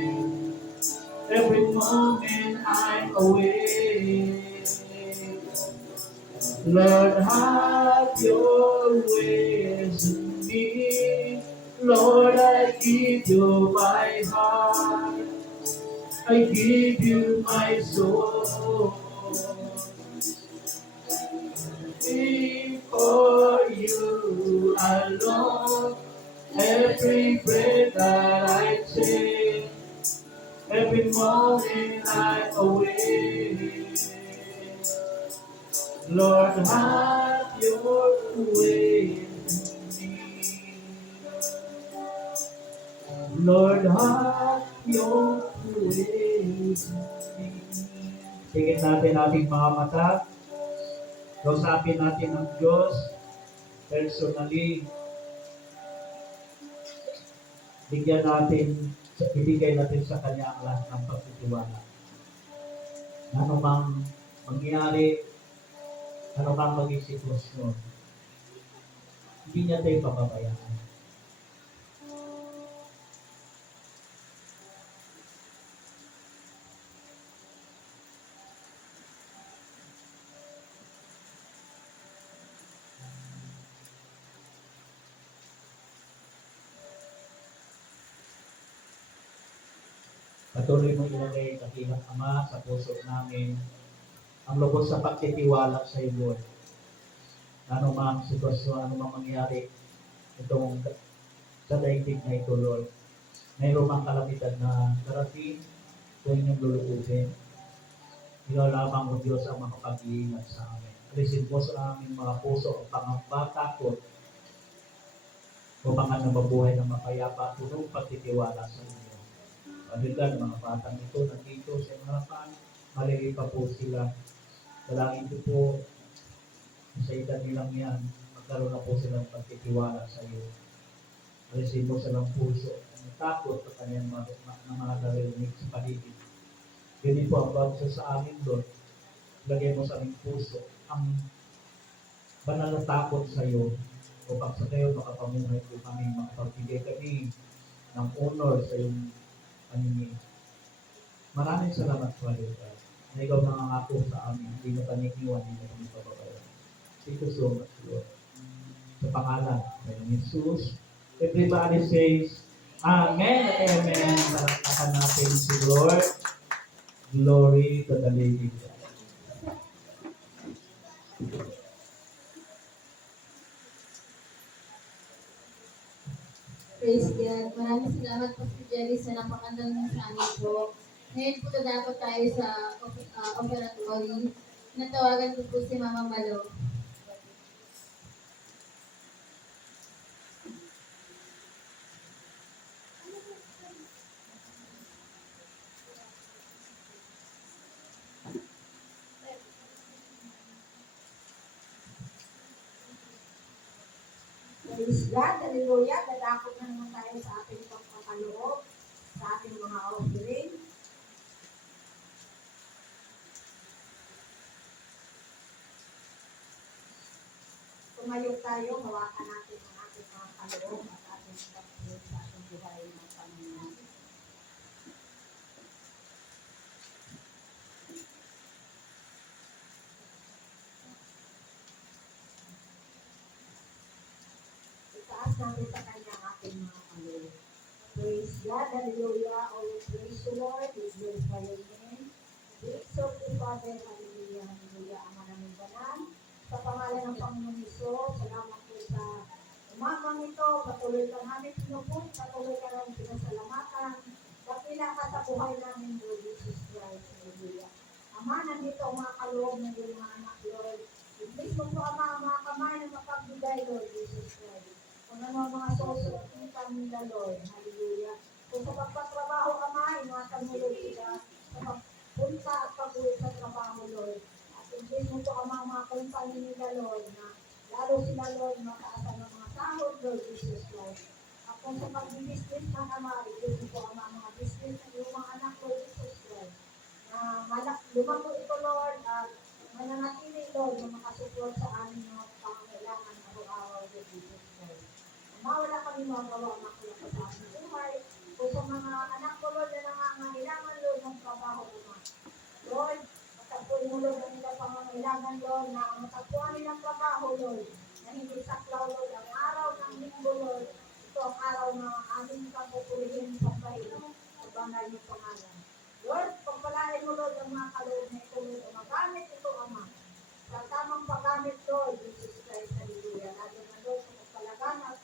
every moment I'm awake. Lord, have your ways in me. Lord, I give you my heart. I give you my soul. Live for you alone. Every breath that I take, every moment I'm awake. Lord, have your way in me. Lord, have your way in me. Tingin natin ating mga mata. Kausapin natin ang Diyos personally. Bigyan natin, ibigay natin sa Kanya ang lahat ng pagtitiwala. Ano mang mangyari, ano mang maging sitwasyon, hindi niya tayo papabayaan. Patuloy mo ilagay sa dakilang Ama sa puso namin ang lubos sa pagtitiwala sa iyo, Lord. Ano mang sitwasyon, ano mang mangyari itong sa daigdig na ito, Lord. Mayroon mang kalamitan na darating kung inyong luluubin. Ikaw lamang, O Diyos, ang makapag-iingat sa amin. Alisin po sa aming mga puso ang pangamba, takot, o mga nababuhay ng mapayapa, punong pagtitiwala sa inyo. Pagdagan ng mga batang ito, nandito sa harapan, malili pa po sila. Dalangin ko po, sa edad nilang yan, magkaroon na po silang pagtitiwala sa iyo. Alisin mo silang puso, ang takot sa kanyang mga narinig sa paligid. Ganyan po ang bagso sa amin, Lord. Lagay mo sa aming puso ang banal na takot sa iyo upang sa kayo makapamuhay po kami, makapagbigay kami ng honor sa iyong paningin. Maraming salamat, Father God, na ikaw nangangako sa amin, hindi mo kami iwan, hindi mo kami pababayan. Thank you so much, Lord. Sa pangalan ng Jesus, everybody says, Amen at Amen. Palakpakan natin si Lord. Glory to the living God. Praise God. Maraming salamat po si Jerry sa napakandang mensahe po. Ngayon po dadako tayo sa operatory. Natawagan ko po si Mama Malo. Praise God, hallelujah. Dadakot na naman tayo sa ating pagpakaloob, sa ating mga offering. Tumayo tayo, hawakan natin ang ating mga kaloob at ating pagpakaloob sa ating buhay ng Panginoon. Itaas natin sa Kanya ang ating mga kaloob. Praise God, hallelujah. Always praise the Lord, we glorify your name. We exalt you, Father, hallelujah, hallelujah. Ama namin banal, sa pangalan ng Panginoon Hesus, salamat po sa umagang ito, patuloy ka namin pinupun, patuloy ka namin pinasalamatan, dakila ka sa buhay namin, Lord Jesus Christ, hallelujah. Ama, nandito ang mga kaloob ng iyong mga anak, Lord. Ibig mo po, Ama, ang mga kamay na mapagbigay, Lord Jesus Christ. Kung ano ang mga susunod nila, Lord, hallelujah. Kung sa pagpatrabaho, Ama, ingatan mo, Lord, sila sa pagpunta at pag-uwi sa trabaho, Lord. At ibig mo po, Ama, ang mga kumpanya nila, Lord, na lalo sila, Lord, makaasan ng mga sahod, Lord Jesus Christ. At kung sa pag-business ng Ama, ibig mo po, Ama, ang mga business ng iyong mga anak, Lord Jesus Christ. Na lumago ito, Lord, at mananatili, Lord, na makasupport sa amin mga pangangailangan araw-araw, Lord Jesus Christ. Wala kami magawa, makulap sa aming buhay. Kung sa mga anak ko, Lord, na nangangailangan, Lord, ng trabaho, Lord, matagpuin mo, Lord, ang ilang pangangailangan, Lord, na matagpuan nilang trabaho, Lord, na hindi saklaw, Lord, ang araw ng linggo, Lord. Ito ang araw na aming kapupulihin sa Panginoon, sa banal ng pangalan. Lord, pagpalain mo, Lord, ang mga kaloob na ito, Lord, o magamit ito, Ama. Sa tamang paggamit, Lord, Jesus Christ, hallelujah. Lalo na, Lord, sa pagpalaganap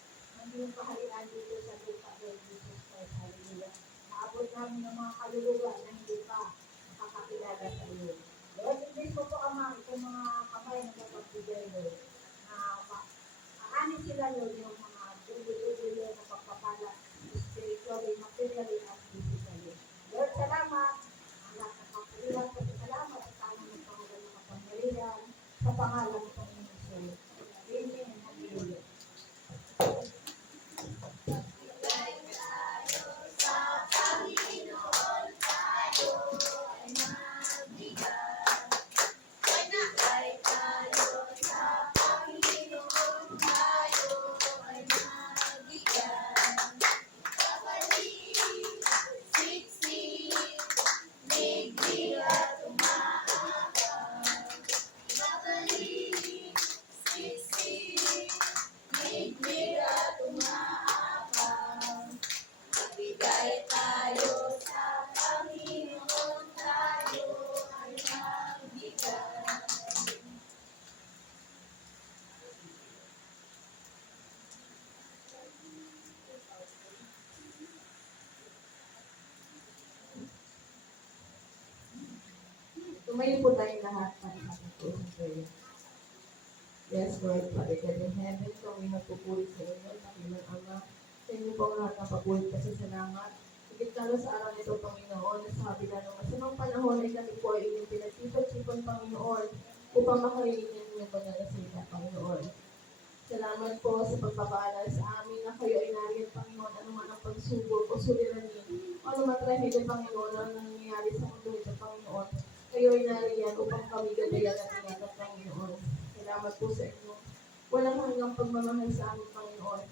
ng iyong kaharian dito sa lupa, Lord, Jesus Christ, hallelujah. Naabot namin ng mga kaluluwa na hindi pa makakakilala sa iyo. Lord, ibig mo po, Ama, itong mga kamay na napagbigay, Lord, na aanin sila, Lord, yung mga dulo-dulo na pagpapala, spiritually, materially, at physically. Lord, salamat. Ang lahat ng kapalihan ko, salamat sa tanong ng pangalan ng kapangyarihan, sa pangalan ng Panginoon. Amen and hallelujah. Tumayo po tayong lahat para sa ating closing prayer. Yes, Lord, Father God in heaven, kami nagpupuri sa inyo, Panginoon Ama. Sa inyo po ang lahat ng papuri kasi salamat. Higit lalo sa araw nito, Panginoon, na sa kabila ng masamang panahon ay kami po ay inyong pinagtipon-tipon, Panginoon, upang makarinig ng inyong banal na salita, Panginoon. Salamat po sa pagpapaalala sa amin na kayo ay nariyan, Panginoon, anuman ang pagsubok o suliranin, o anuman trahedya, Panginoon, na nangyayari sa mundo ito, Panginoon. Kayo ay nariyan upang kami gabayan at ingatan, Panginoon. Salamat po sa inyo. Walang hanggang pagmamahal sa amin, Panginoon.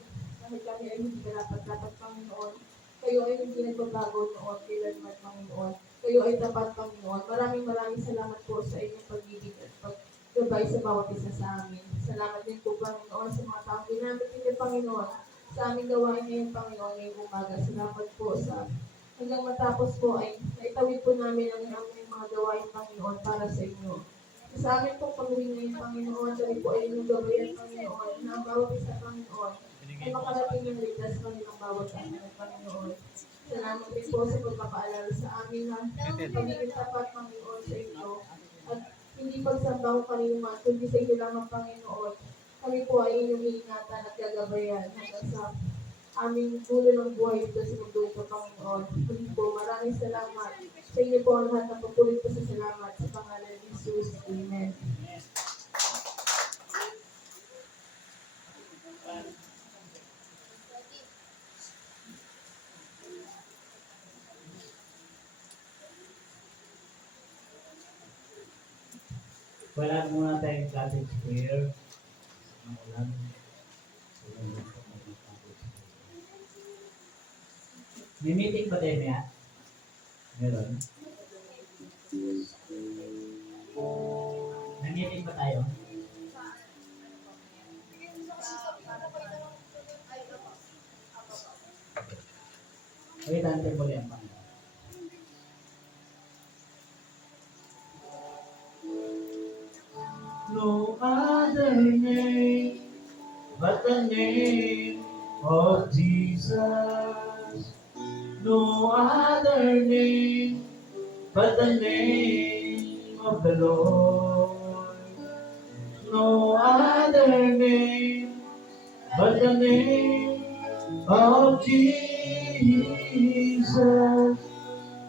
Kahit kami ay hindi dapat, Panginoon. Kayo ay hindi nagbabago noon, kailanman, Panginoon. Kayo ay tapat, Panginoon. Maraming salamat po sa inyong pag-ibig at paggabay sa bawat isa sa amin. Salamat din po, Panginoon, sa mga taong ginamit ninyo, Panginoon, sa aming gawain ngayon, Panginoon, ngayong umaga. Salamat po sa hanggang matapos po ay naitawid po namin ang aming mga gawain, Panginoon, para sa inyo. Sa amin pong pag-uwi ngayon, Panginoon, kami po ay inyong gabayan, Panginoon, na ang bawat isa, Panginoon, ay makarating yung ligtas ng bawat amin, Panginoon. Salamat din po sa pagpapaalala sa amin na pagiging tapat, Panginoon, sa inyo. At hindi pagsamba ko kanina, kundi sa inyo lamang, Panginoon. Kami po ay inyong iingatan at gagabayan hanggang sa aming dulo ng buhay dito sa mundo ito, Panginoon. Muli po, maraming salamat. Sa inyo po ang lahat ng papulit po sa salamat sa pangalan ni Jesus. Amen. Wala muna tayong cottage prayer. Ang ulan. Ulan lang po ng cottage prayer. May meeting ba tayo niya? Meron. May meeting ba tayo? Okay, tante mo yan pa. No other name but the name of Jesus. No other name but the name of the Lord. No other name but the name of Jesus.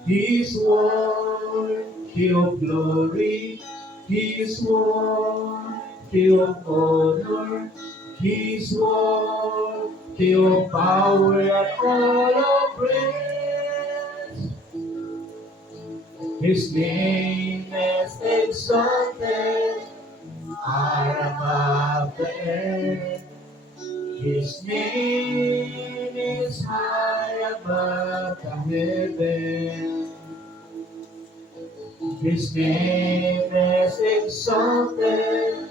His worthy of glory, His worthy of honor, His worthy of power and all of praise. His name is exalted far above the earth. His name is high above the heaven. His name is exalted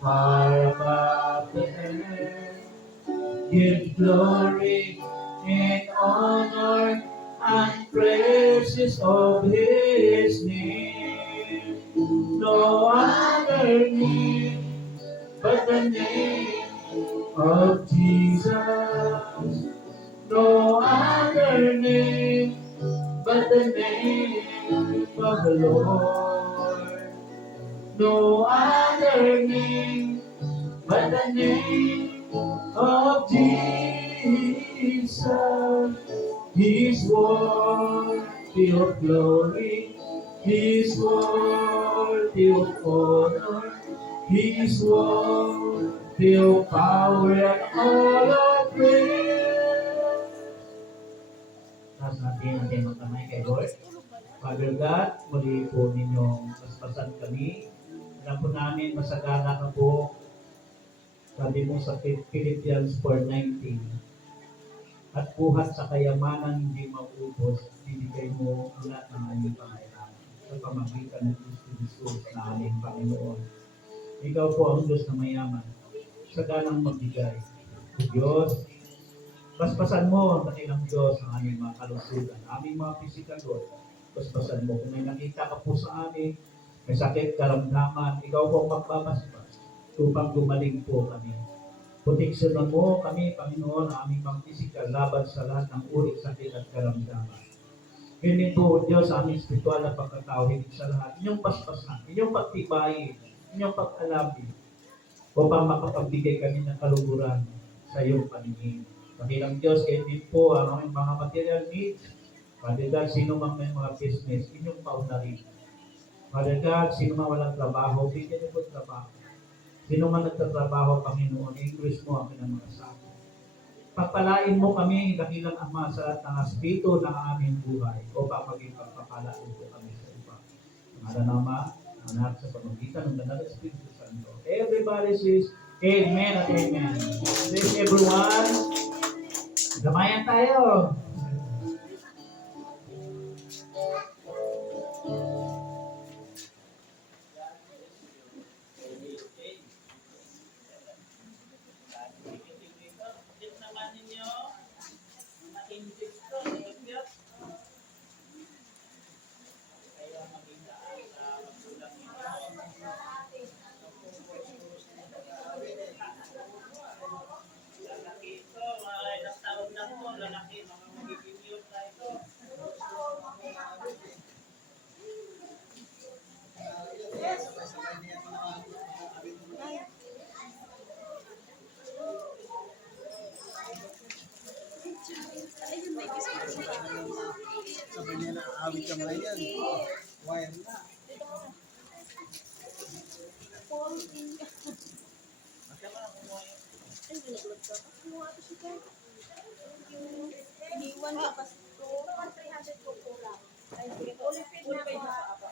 far above the earth. Give glory and honor and praises of His name. No other name but the name of Jesus. No other name but the name of the Lord. No other name but the name of Jesus. He's worthy of glory. He's worthy of honor. He's worthy of power and all of praise. Taas natin magkamay kay Lord. Father God, muli po ninyong paspasan kami. Alam po namin masagana ka po. Sabi mo sa Philippians 4:19, at buhat sa kayamanan hindi maubos, binigay mo ang lahat ng aming pangailangan sa pamagitan ng Kristo Jesus na aming Panginoon. Ikaw po ang Diyos na mayaman, saganang magbigay. O Diyos, basbasan mo ang dakilang Diyos ang aming mga kalusugan, aming mga physical Lord. Basbasan mo. Kung may nakita ka po sa amin, may sakit, karamdaman, ikaw po ang magbabasbas upang gumaling po kami. Proteksyonan mo kami, Panginoon, ang aming mga physical laban sa lahat ng uri, sakit at karamdaman. Hindi po, Diyos, sa aming spiritual na pagkatao, higit sa lahat, inyong paspasan, inyong pagtibayin, inyong pag-alabi, upang makapagbigay kami ng kaluguran sa iyong paningin. Dakilang Diyos, kayo din po ang aming mga material needs. Father God, sino mang may mga business, inyong paunarin. Father God, sino mang walang trabaho, bigyan niyo po trabaho. Sino man nagtatrabaho, Panginoon, increase mo ang kanilang mga sakit. Pagpalain mo kami, dakilang Ama, sa lahat ng aspito ng aming buhay upang maging pagpapalain po kami sa iba. Ang Ama, Anak, sa pamagitan ng Banal na Espiritu Santo. Everybody says, Amen at Amen. Bless everyone. Gamayan tayo. Sabi niya na awit ka mga yan. Wire na. Iniwan ka pa. 300 ko kulang. Ay, sige. Ulipin na ako.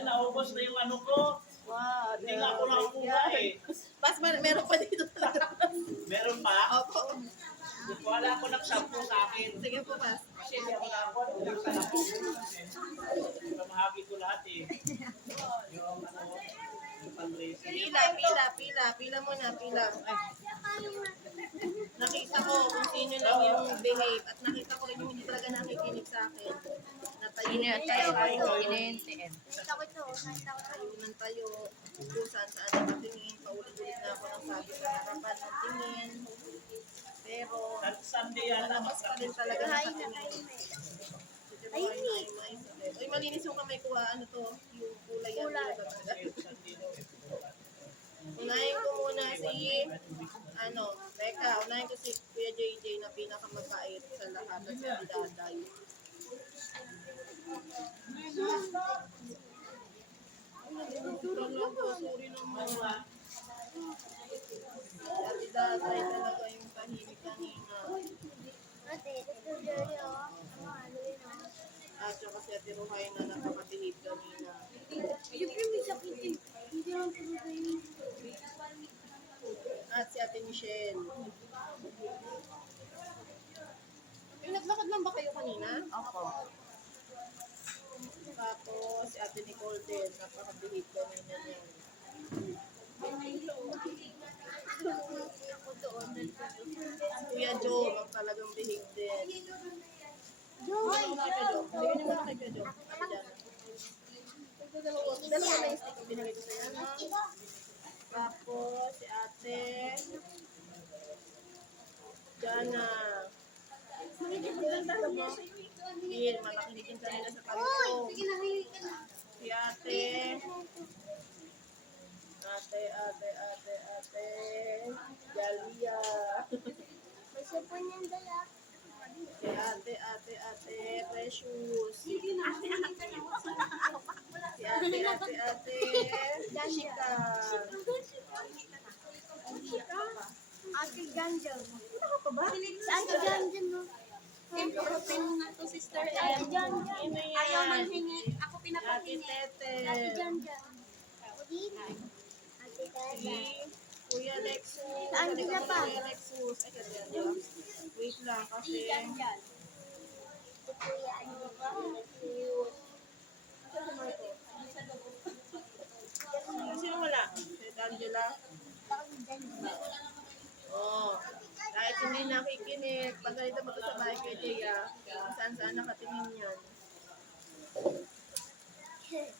Kasi naubos na yung ano ko. Wow, Hindi nga ako nakakuha eh. Mas meron pa dito talaga. Meron pa? Opo. Wala ko nagsampo sa akin. Sige po, Pas. Kasi hindi ako nakakuha. Nagsan ako. Pamahagi ko lahat eh. Yung ano, yung fundraising. Pila muna, pila. Ay. Nakita ko kung sino lang yung behave at nakita ko rin yung hindi talaga nakikinig sa akin. Ine-NTM. Tayo tayo, kung saan nakatingin, paulit-ulit na ako ng sabi sa harapan ng tingin. Pero, Sunday yan. malakas pa rin talaga nakatingin. Ay, malinis yung kamay ko ano to, yung kulay yan. Unahin ko muna si, unahin ko si Kuya JJ na pinakamabait sa lahat at sa Daday. Sorry naman. Ate Daday talaga yung tahimik kanina. At saka si Ate Ruhay na napakabihib kanina. At si Ate Michelle. Yung naglakad lang ba kayo kanina? Opo. Tapos si Ate Nicole din, napakabihib kanina niya. Kuya Joe, ang talagang bihig din. Joe, kay Joe. Bigyan niyo muna kay Kuya Joe. Dalawa na yung stick yung binigay ko sa'yo. No? Tapos si Ate Jana. Hindi, malaking din kanina sa kalito. Si Ate Galia. Si Ate Precious. Si Ate Jessica. Ate Ganjan. Saan ka dyan? Improving nga to, Sister Ate Em. Janjan. Ayaw man hingi. Ako Ate pinapahingi. Tete. Ate Janjan. Si Kuya Lexus. Saan Balik sila ako pa? na Kuya Lexus. Ay, kasi wait lang kasi. Sino wala? Si Angela? Oh, kahit hindi nakikinig, pag ganito ba sa bahay kay Jaya, kung saan nakatingin yan.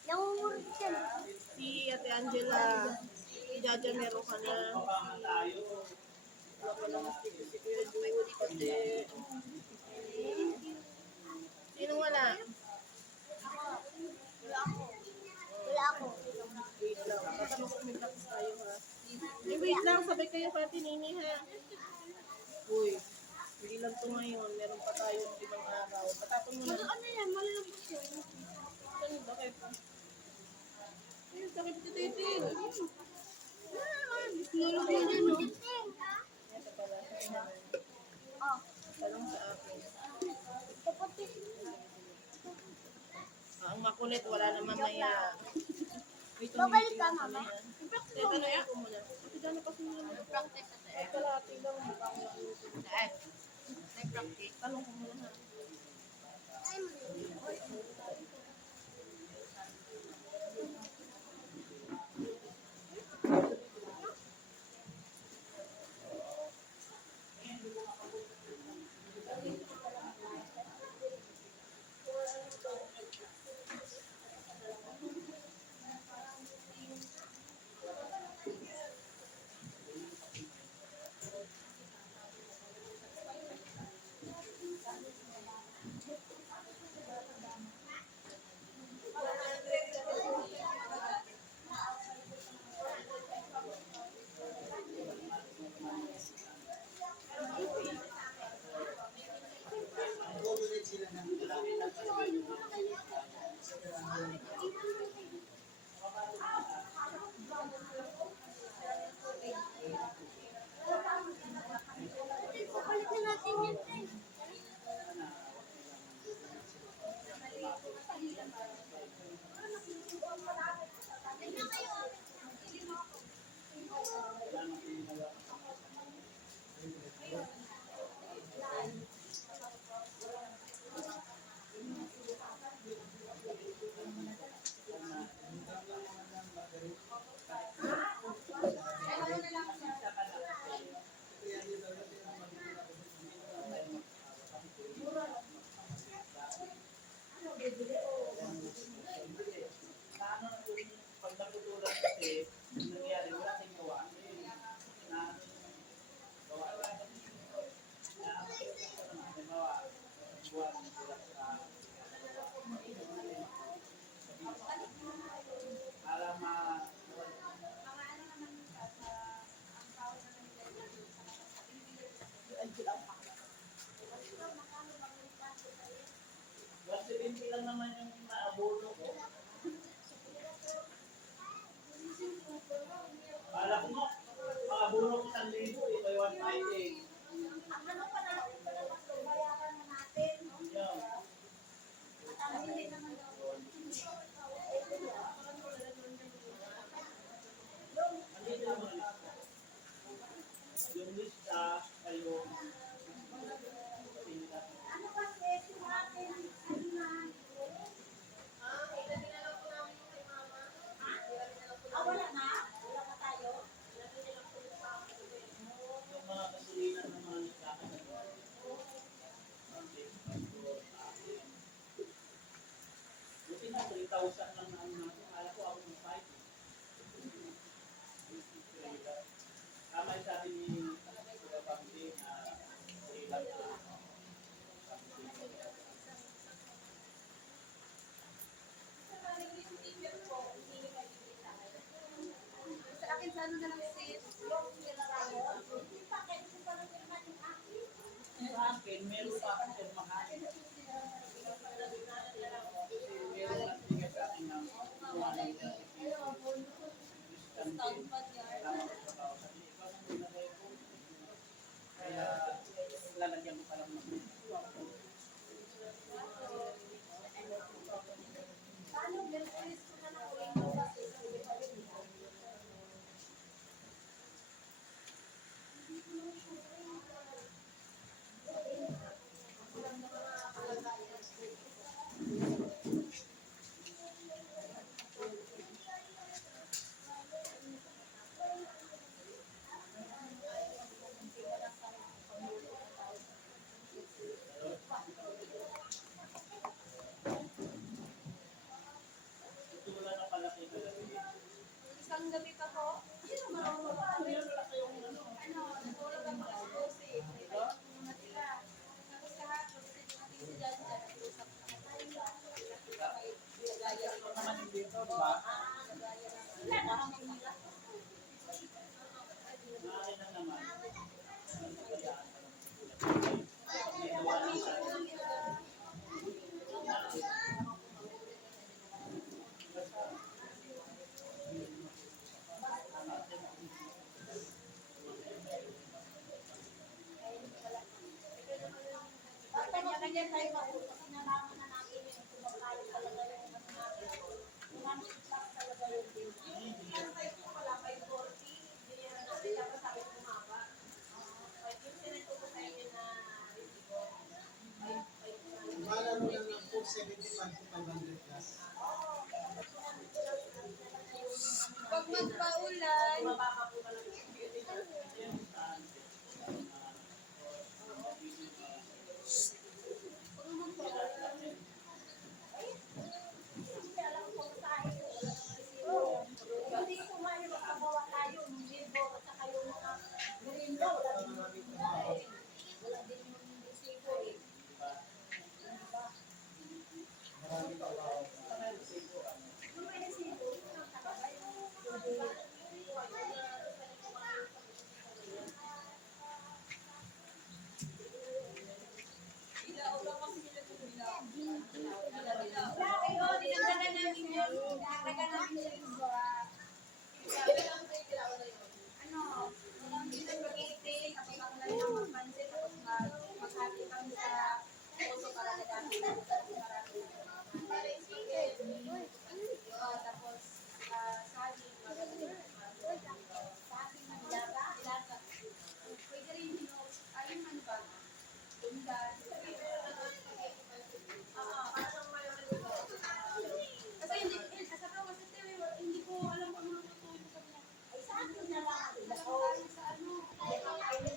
Nangungurot yan. Si Ate Angela, si Jaja meron ka na. Wala ko lang si Kuya Jude, pati. Sino wala? Wala ako. Wait lang, tatanong ko may practice tayo ha. Wait lang, sabay kayo pati Nini ha. Uy, hindi lang to ngayon, meron pa tayong 5 araw. Patapon mo na. Ano yan? Malalabos yun. Ano ba kayo pa? Ayun, sakit si Titin. Nilog mo din, no? Ito pala. Oh. Talong sa akin. Kapatid. Ang makulit, wala naman maya. Wait, Babalik ka, mama. Tanongin ko muna. Kasi gano'n pa sila naman. Practice na Ay, kalati lang. Mukhang Saan? Nag-practice. tanong ko muna ha. Salamat din na Paano na po yung pag natutunan kasi, nangyari, wala tayong gawa. Na, gawa lang. Na, halimbawa, buwan, sila sa para ma Kasi hindi lang naman yung naabuno ko. Kala ko mo, maabuno ko 1,000 eh, by 198. Ang ano pa natin pala, Pastor, bayaran na natin. Yeah. At ang hindi naman daw. Andito naman. Yung lista kayo. Ano ba session natin? Ano na? Wala na? Wala na tayo? Yung mga kasulinan ng mga nagkakaroon. Buti na, 3,000 lang na ano natin. Kala ko ako ng 5. Tama yung sabi ni Kuya Pampi na 3 lang na. Sa akin, sa ano na lang sis? Sa akin, meron pa akong pirmahan. Kasi meron lang sige sa akin ng kuha ng tama ko sa tao. Sabi, ikaw ang nilagay ko. Kaya, lalagyan mo pa lang ng Paano Merkulis ko na lang ulit mo kasi hindi pa rin nila. tutulan ng malaki na lagi. Isang gabi pa po. Natulog ako sa Jose. Muna sila. Tapos kahapon, kasi dumating si Jan Jan, nag-usap na Ito naman yung dito, di ba? Maaari na naman. Kayaan ka lang. May gawa lang sa Basta kanya tayo mag-usap, sinalaman na natin yung kumakain talaga yung mas natin. Yung namin class talaga yung bill. Yung tayo ko wala, 540, hindi na natin lang sabi kumaba. 550 ko sa inyo na resibo. Malaro lang ng 475 to 500 plus. Pag magpaulan, Mababa po talaga. Hindi alam kung saan wala nang resibo. Hindi ko man yung makabawa tayo, yung libo at saka yung mga gringo, wala din yung wala din yung resibo eh. Maraming